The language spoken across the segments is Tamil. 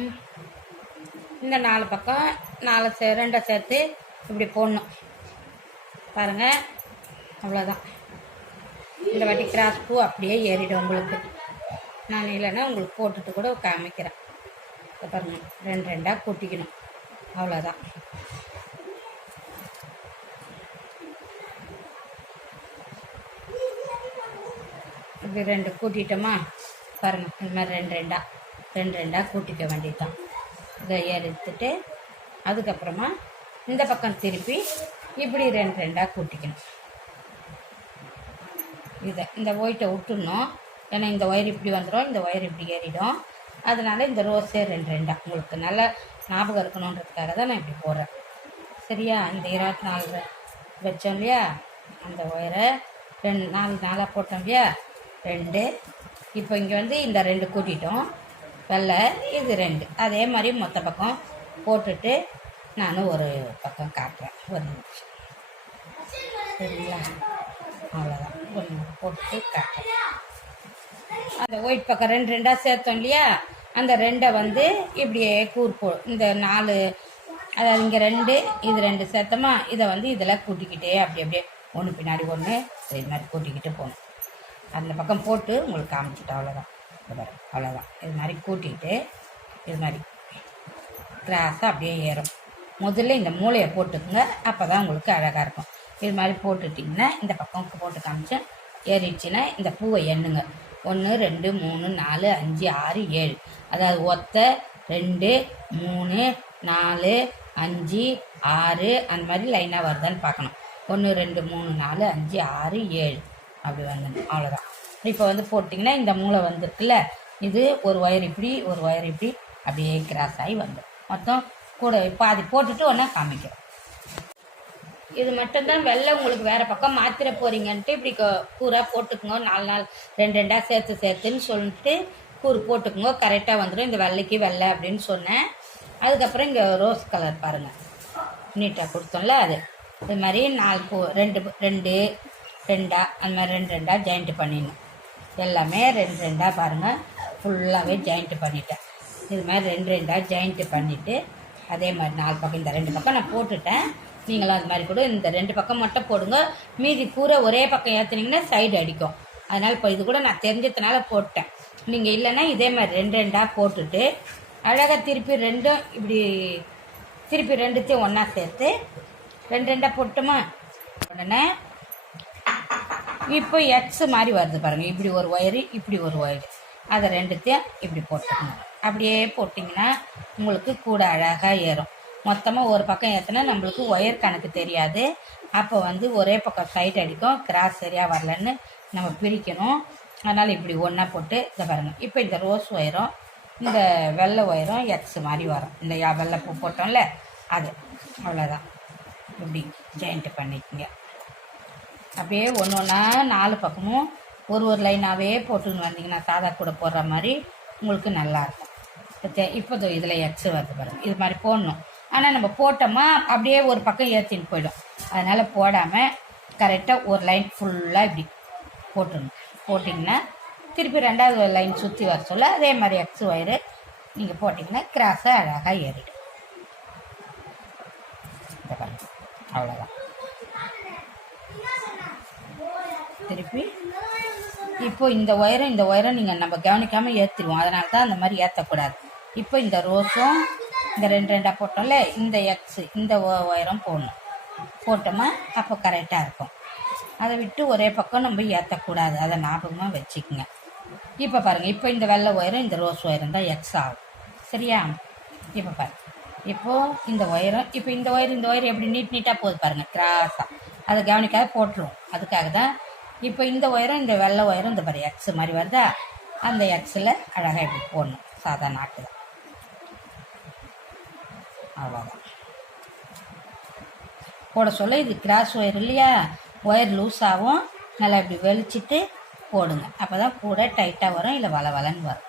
ம் இந்த 4 பக்கம் 4 2 சேர்த்து இப்படி போடணும் பாருங்கள். அவ்வளோதான். இந்த வாட்டி கிராஸ் பூ அப்படியே ஏறிடும் உங்களுக்கு. நான் இல்லைன்னா உங்களுக்கு போட்டுட்டு கூட காமிக்கிறேன். பாருங்கள், 2 கூட்டிக்கணும். அவ்வளோதான். இப்படி 2 கூட்டிட்டோமா பாருங்கள். இந்த மாதிரி 2 கூட்டிக்க வேண்டியதுதான். இதை எடுத்துட்டு அதுக்கப்புறமா இந்த பக்கம் திருப்பி இப்படி 2 கூட்டிக்கணும். இதை இந்த ஒயிட்டை விட்டுடணும். ஏன்னா இந்த ஒயர் இப்படி வந்துடும், இந்த ஒயர் இப்படி ஏறிடும். அதனால் இந்த ரோஸே 2 உங்களுக்கு நல்லா ஞாபகம் இருக்கணுன்றதுக்காக தான் நான் இப்படி போடுறேன். சரியா? இந்த 24 வச்சோம் இல்லையா, அந்த ஒயரை 4 போட்டோம் இல்லையா, 2. இப்போ இங்கே வந்து இந்த 2 கூட்டிட்டோம். வெள்ளை இது 2. அதே மாதிரி மொத்த பக்கம் போட்டுட்டு நான் ஒரு பக்கம் காட்டுறேன். ஒரு நிமிஷம். சரிங்களா? அவ்வளோதான். ஒரு நிமிஷம் போட்டுட்டு காட்டுறேன். அந்த ஒயிட் பக்கம் 2 சேர்த்தோம் இல்லையா, அந்த 2 வந்து இப்படியே இந்த 4, அதாவது இங்கே 2 இது 2 சேர்த்தோமா, இதை வந்து இதில் கூட்டிக்கிட்டே அப்படியே ஒன்று பின்னாடி ஒன்று இது மாதிரி கூட்டிக்கிட்டு போகணும். அந்த பக்கம் போட்டு உங்களுக்கு காமிச்சிட்டு அவ்வளோதான். அவ்வளோதான். இது மாதிரி கூட்டிகிட்டு இது மாதிரி கிராஸாக அப்படியே ஏறும். முதல்ல இந்த மூளையை போட்டுக்குங்க, அப்போ தான் உங்களுக்கு அழகாக இருக்கும். இது மாதிரி போட்டுட்டிங்கன்னா இந்த பக்கம் போட்டு காமிச்சேன். ஏறிடுச்சுன்னா இந்த பூவை எண்ணுங்க. 1 2 3 4 5 6 7. அதாவது ஒத்த 2 3 4 5 6 அந்த மாதிரி லைனாக வருதான்னு பார்க்கணும். 1 2 3 4 5 6 7 அப்படி வந்துடும். அவ்வளோதான். இப்போ வந்து போட்டிங்கன்னா இந்த மூளை வந்துருக்குல்ல, இது ஒரு ஒயர் இப்படி ஒரு ஒயர் இப்படி அப்படியே கிராஸ் ஆகி வந்துடும். மொத்தம் கூட பாதி போட்டுட்டு ஒன்றா காமிக்கிறோம். இது மட்டும்தான் வெள்ளை. உங்களுக்கு வேறு பக்கம் மாற்றிட போகிறீங்கன்ட்டு இப்படி கூறாக போட்டுக்குங்க. 4 2 சேர்த்துன்னு சொல்லிட்டு கூறு போட்டுக்குங்க. கரெக்டாக வந்துடும். இந்த வெள்ளைக்கு வெள்ளை அப்படின்னு சொன்னேன். அதுக்கப்புறம் இங்கே ரோஸ் கலர் பாருங்கள், நீட்டாக கொடுத்தோம்ல, அது இது மாதிரி 4 பூ 2 அந்த மாதிரி 2 ஜாயிண்ட்டு பண்ணிடணும். எல்லாமே 2 பாருங்கள், ஃபுல்லாகவே ஜாயிண்ட்டு பண்ணிட்டேன். இது மாதிரி 2 ஜாயிண்ட்டு பண்ணிவிட்டு அதே மாதிரி 4 பக்கம் இந்த 2 பக்கம் நான் போட்டுட்டேன். நீங்களும் அது மாதிரி கூட இந்த 2 பக்கம் மட்டும் போடுங்க. மீதி பூரா ஒரே பக்கம் ஏற்றுனீங்கன்னா சைடு அடிக்கும். அதனால் இப்போ இது கூட நான் தெரிஞ்சதுனால போட்டேன். நீங்கள் இல்லைன்னா இதே மாதிரி 2 போட்டுட்டு அழகாக திருப்பி 2 இப்படி திருப்பி 2த்தையும் ஒன்றா சேர்த்து 2 போட்டுமா. உடனே இப்போ எக்ஸ் மாதிரி வருது பாருங்கள். இப்படி ஒரு ஒயரு, இப்படி ஒரு ஒயரு, அதை 2த்தையும் இப்படி போட்டுக்கணும். அப்படியே போட்டிங்கன்னா உங்களுக்கு கூட அழகாக ஏறும். மொத்தமாக ஒரு பக்கம் ஏற்றினா நம்மளுக்கு ஒயர் கணக்கு தெரியாது. அப்போ வந்து ஒரே பக்கம் சைடு அடிக்கும், கிராஸ் சரியாக வரலன்னு நம்ம பிரிக்கணும். அதனால் இப்படி ஒன்றா போட்டு இதை பாருங்கள். இப்போ இந்த ரோஸ் ஒயரும் இந்த வெள்ளை ஒயரும் எக்ஸ் மாதிரி வரும். இந்த வெள்ளை பூ போட்டோம்ல அது. அவ்வளோதான். இப்படி ஜாயிண்ட்டு பண்ணிக்கோங்க. அப்படியே ஒன்று ஒன்றா 4 பக்கமும் ஒரு லைனாகவே போட்டுன்னு வந்தீங்கன்னா சாதா கூட போடுற மாதிரி உங்களுக்கு நல்லாயிருக்கும். இப்போ இதில் எக்ஸ் வருது பாருங்கள். இது மாதிரி போடணும். ஆனால் நம்ம போட்டோமா அப்படியே ஒரு பக்கம் ஏற்றின்னு போயிடும். அதனால் போடாமல் கரெக்டாக ஒரு லைன் ஃபுல்லாக இப்படி போட்டுடணும். போட்டிங்கன்னா திருப்பி 2வது லைன் சுற்றி வர சொல்ல அதே மாதிரி எக்ஸ் ஒயரு நீங்கள் போட்டிங்கன்னா கிராஸாக அழகாக ஏறிடும். அவ்வளோதான். திருப்பி இப்போ இந்த ஒயரும் நீங்கள் நம்ம கவனிக்காமல் ஏற்றிடுவோம். அதனால தான் அந்த மாதிரி ஏற்றக்கூடாது. இப்போ இந்த ரோஸும் இந்த 2 போட்டோம்ல, இந்த எக்ஸு இந்த ஒயரும் போடணும். போட்டோமா அப்போ கரெக்டாக இருக்கும். அதை விட்டு ஒரே பக்கம் நம்ம ஏற்றக்கூடாது. அதை ஞாபகமாக வச்சுக்கோங்க. இப்போ பாருங்கள், இப்போ இந்த வெள்ளை ஒயரும் இந்த ரோஸ் ஒயரும் தான் எக்ஸ் ஆகும். சரியா? இப்போ பாருங்கள், இப்போது இந்த ஒயரும் இப்போ இந்த ஒயர் எப்படி நீட்டாக போகுது பாருங்கள், கிராஸாக. அதை கவனிக்காத போட்டுருவோம். அதுக்காக தான் இப்போ இந்த ஒயரும் இந்த வெள்ளை ஒயரும் இந்த பாரு எக்ஸ் மாதிரி வருதா, அந்த எக்ஸில் அழகாக இப்படி போடணும். சாதா நாட்டு தான். அவ்வளோதான். போட சொல்ல இது கிராஸ் ஒயர் இல்லையா, ஒயர் லூஸ் ஆகும். நல்லா இப்படி வெளிச்சிட்டு போடுங்க. அப்போ தான் கூட டைட்டாக வரும், இல்லை வளன்னு வரும்.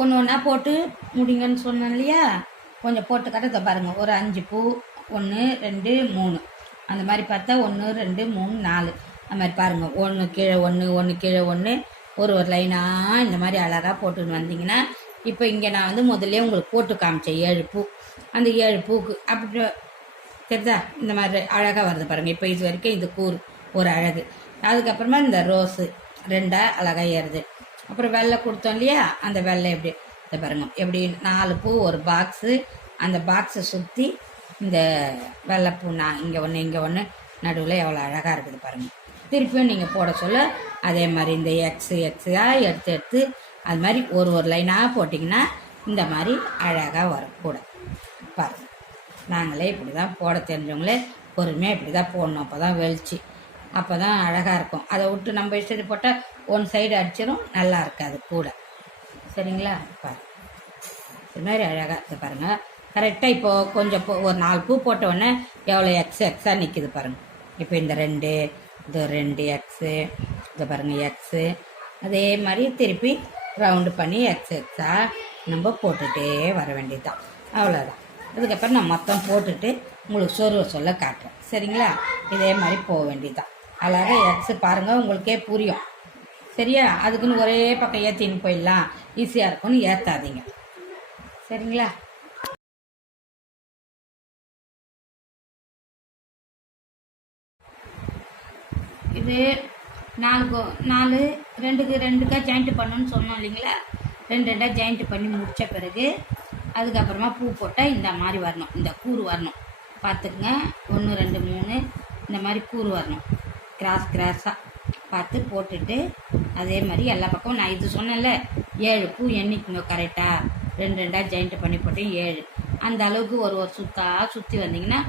ஒன்று ஒன்றா போட்டு முடிங்கன்னு சொன்னேன் இல்லையா, கொஞ்சம் போட்டு கட்ட பாருங்கள். ஒரு 5 பூ, 1 2 3 அந்த மாதிரி பார்த்தா 1 2 3 4 அந்த மாதிரி பாருங்கள். 1 கீழே 1 1 கீழே 1 ஒரு ஒரு லைனாக இந்த மாதிரி அழகாக போட்டுன்னு வந்தீங்கன்னா இப்போ இங்கே நான் வந்து முதல்ல உங்களுக்கு போட்டு காமிச்சேன் 7 பூ. அந்த 7 பூக்கு அப்படி தெரியுதா இந்த மாதிரி அழகாக வருது பாருங்கள். இப்போ இது வரைக்கும் இது கூறு ஒரு அழகு. அதுக்கப்புறமா இந்த ரோஸு 2 அழகாக ஏறுது. அப்புறம் வெள்ளை கொடுத்தோம் இல்லையா, அந்த வெள்ளை எப்படி இதை பாருங்க எப்படி 4 பூ ஒரு பாக்ஸு. அந்த பாக்ஸை சுற்றி இந்த வெள்ளைப்பூ நான் இங்கே ஒன்று நடுவில் எவ்வளோ அழகாக இருக்குது பாருங்கள். திருப்பியும் நீங்கள் போட சொல்ல அதே மாதிரி இந்த எக்ஸாக எடுத்து அது மாதிரி ஒரு ஒரு லைனாக போட்டிங்கன்னா இந்த மாதிரி அழகாக வரும் கூட பாருங்கள். நாங்களே இப்படி தான் போட தெரிஞ்சவங்களே பொறுமையாக இப்படி தான் போடணும். அப்போ தான் வெளிச்சி, அப்போ தான் அழகாக இருக்கும். அதை விட்டு நம்ம இஷ்டத்து போட்டால் ஒன் சைடு அடிச்சிடும், நல்லா இருக்காது கூட. சரிங்களா? பாரு இது மாதிரி அழகாக இது பாருங்கள். கரெக்டாக இப்போது கொஞ்சம் ஒரு 4 பூ போட்ட உடனே எவ்வளோ எக்ஸாக நிற்கிது பாருங்கள். இப்போ இந்த 2 இது 2 எக்ஸு இதை பாருங்கள் எக்ஸு. அதே மாதிரி திருப்பி ரவுண்டு பண்ணி எக்ஸாக நம்ம போட்டுகிட்டே வர வேண்டியது தான். அவ்வளோதான். அதுக்கப்புறம் நான் மொத்தம் போட்டுட்டு உங்களுக்கு சொருவ சொல்ல காட்டுறேன். சரிங்களா? இதே மாதிரி போக வேண்டியது தான். அழகாக எக்ஸு பாருங்கள், உங்களுக்கே புரியும். சரியா? அதுக்குன்னு ஒரே பக்கம் ஏற்றின்னு போயிடலாம் ஈஸியாக இருக்கும்னு ஏற்றாதீங்க. சரிங்களா? இது 4 2க்கா ஜாயிண்ட் பண்ணணும்னு சொன்னோம் இல்லைங்களா? 2 ஜாயிண்ட் பண்ணி முடித்த பிறகு அதுக்கப்புறமா பூ போட்டால் இந்த மாதிரி வரணும், இந்த கூறு வரணும். பார்த்துக்குங்க, 1 2 3 இந்த மாதிரி கூறு வரணும். கிராஸாக பார்த்து போட்டுட்டு அதே மாதிரி எல்லா பக்கமும் நான் இது சொன்னேன்ல 7 பூ எண்ணிக்குங்க கரெக்டாக. 2 ஜாயிண்ட் பண்ணி போட்டு 7 அந்த அளவுக்கு ஒரு சுற்றி வந்தீங்கன்னா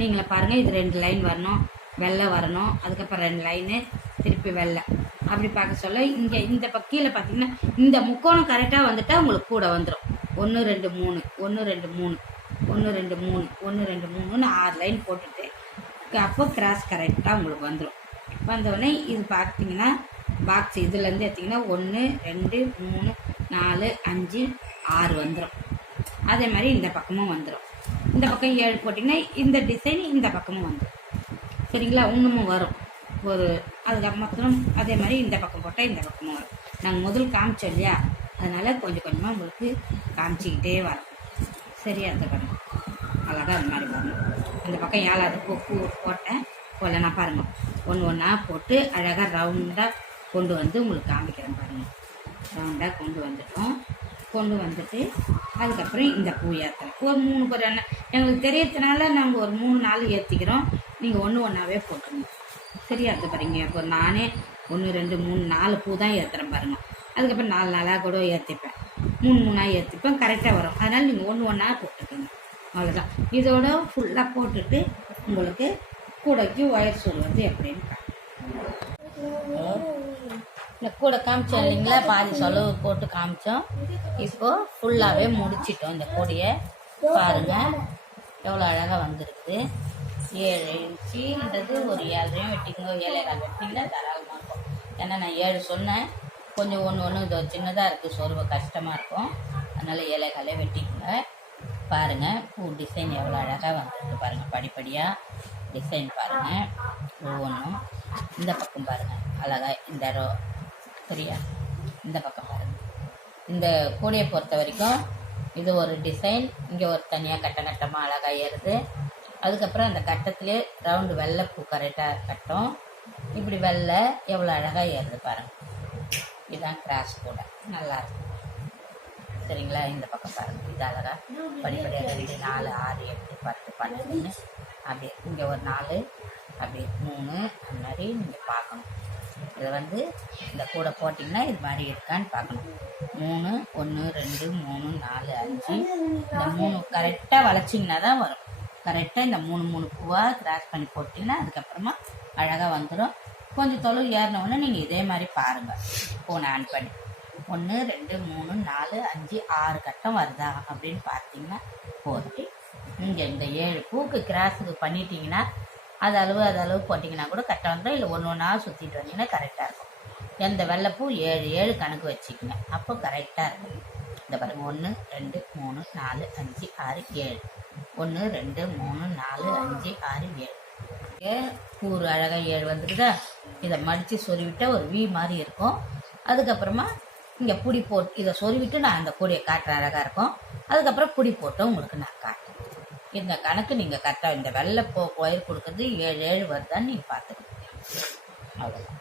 நீங்களே பாருங்கள். இது 2 லைன் வரணும், வெள்ளை வரணும், அதுக்கப்புறம் 2 லைனு திருப்பி வெள்ளை. அப்படி பார்க்க சொல்ல இங்கே இந்த கீழே பார்த்தீங்கன்னா இந்த முக்கோணம் கரெக்டாக வந்துட்டால் உங்களுக்கு கூட வந்துடும். 1 2 3 1 2 3 1 2 3 1 2 3ன்னு 6 லைன் போட்டுட்டு அப்போ கிராஸ் கரெக்டாக உங்களுக்கு வந்துடும். வந்தவுடனே இது பார்த்தீங்கன்னா பாக்ஸ் இதுலேருந்து எடுத்திங்கன்னா 1 2 3 4 5 6 வந்துடும். அதே மாதிரி இந்த பக்கமும் வந்துடும். இந்த பக்கம் 7 போட்டிங்கன்னா இந்த டிசைன் இந்த பக்கமும் வந்துடும். சரிங்களா? இன்னமும் வரும் ஒரு அதுக்கப்புறம் அதே மாதிரி இந்த பக்கம் போட்டால் இந்த பக்கமும் வரும். நாங்கள் முதல் காமிச்சோம் இல்லையா, அதனால் கொஞ்சம் கொஞ்சமாக உங்களுக்கு காமிச்சிக்கிட்டே வரோம். சரியா? அந்த பக்கம் அழகாக அது மாதிரி வரணும். அந்த பக்கம் 7வது பூ போட்டேன் போல நான் பாருங்கள். ஒன்றா போட்டு அழகாக ரவுண்டாக கொண்டு வந்து உங்களுக்கு காமிக்கிறேன் பாருங்கள். ரவுண்டாக கொண்டு வந்துட்டு அதுக்கப்புறம் இந்த பூ ஏற்றுறேன். ஒரு 3 பேர் எங்களுக்கு தெரியறதுனால நாங்கள் ஒரு 3 4 ஏற்றிக்கிறோம். நீங்கள் ஒன்றாவே போட்டுருங்க. சரியா? அது பாருங்க. இப்போ நானே 1 2 3 4 பூ தான் ஏற்றுறேன் பாருங்கள். அதுக்கப்புறம் 4 4 கூட ஏற்றிப்பேன், 3 3 ஏற்றிப்பேன். கரெக்டாக வரும். அதனால் நீங்கள் ஒன்றா போட்டுக்கோங்க. அவ்வளோதான். இதோட ஃபுல்லாக போட்டுட்டு உங்களுக்கு கூடைக்கு ஒயர் சொல்வது எப்படின்னு இந்த கூடை காமிச்சோம் இல்லைங்களா, பாதி சொலவு போட்டு காமிச்சோம். இப்போது ஃபுல்லாகவே முடிச்சிட்டோம். இந்த கூடையை பாருங்கள் எவ்வளோ அழகாக வந்துருக்குது. 7 இன்ச்சுன்றது ஒரு 7 வெட்டிங்க, 7.25 வெட்டிங்கன்னா தாராளமாக இருக்கும். ஏன்னா நான் 7 சொன்னேன், கொஞ்சம் ஒன்று இது சின்னதாக இருக்குது, சொருவ கஷ்டமாக இருக்கும். அதனால் 7.25 வெட்டிக்குங்க. பாருங்கள் பூ டிசைன் எவ்வளோ அழகாக வந்துருக்கு பாருங்கள். படிப்படியாக டிசைன் பாருங்கள் ஒவ்வொன்றும். இந்த பக்கம் பாருங்கள் அழகாக இந்த சரியா? இந்த பக்கம் பாருங்கள். இந்த கூடையை பொறுத்த வரைக்கும் இது ஒரு டிசைன். இங்கே ஒரு தனியாக கட்டமாக அழகாக ஏறுது. அதுக்கப்புறம் அந்த கட்டத்திலே ரவுண்டு வெள்ளை பூ கரெக்டாக கட்டும். இப்படி வெள்ளை எவ்வளோ அழகாக ஏறுது பாருங்கள். இதுதான் கிராஸ் கூட நல்லாயிருக்கும். சரிங்களா? இந்த பக்கம் பாருங்கள். இது அழகாக படிப்படியாக 2 4 6 8 10 12 அப்படியே இங்கே ஒரு 4 அப்படியே 3 அந்த மாதிரி நீங்கள் பார்க்கணும். இதை வந்து இந்த கூட போட்டிங்கன்னா இது மாதிரி இருக்கான்னு பார்க்கணும். 3 1 2 3 4 5 இந்த 3 கரெக்டாக வளைச்சிங்கன்னா தான் வரும். கரெக்டாக இந்த 3 பூவாக கிராஸ் பண்ணி போட்டிங்கன்னா அதுக்கப்புறமா அழகாக வந்துடும். கொஞ்சம் தொழில் ஏறினோடனே நீங்கள் இதே மாதிரி பாருங்கள். ஃபோனை ஆன் பண்ணி 1 2 3 4 5 6 கட்டம் வருதா அப்படின்னு பார்த்தீங்கன்னா போதும். இங்கே இந்த 7 பூக்கு கிராஸுக்கு பண்ணிட்டீங்கன்னா அது அளவு போட்டிங்கன்னா கூட கரெக்டாக வந்துடும். இல்லை ஒன்றா சுற்றிட்டு வந்தீங்கன்னா கரெக்டாக இருக்கும். எந்த வெள்ளைப்பூ 7 கணக்கு வச்சுக்கோங்க, அப்போ கரெக்டாக இருக்கும். இந்த பாருங்க 1 2 3 4 5 6 7 1 2 3 4 5 6 7 கூறு அழகாக 7 வந்துருக்குதா? இதை மடித்து சொருவிட்டால் ஒரு வி மாதிரி இருக்கும். அதுக்கப்புறமா இங்கே புடி போட்டு இதை சொருவிட்டு நான் அந்த பொடியை காட்டுறேன், அழகாக இருக்கும். அதுக்கப்புறம் புடி போட்டு உங்களுக்கு நான் காட்டுறேன். இந்த கணக்கு நீங்கள் கரெக்டாக இந்த வெள்ளை ஒயர் கொடுக்குறது 7 வருதான்னு நீங்கள் பார்த்துக்கணும். அவ்வளோதான்.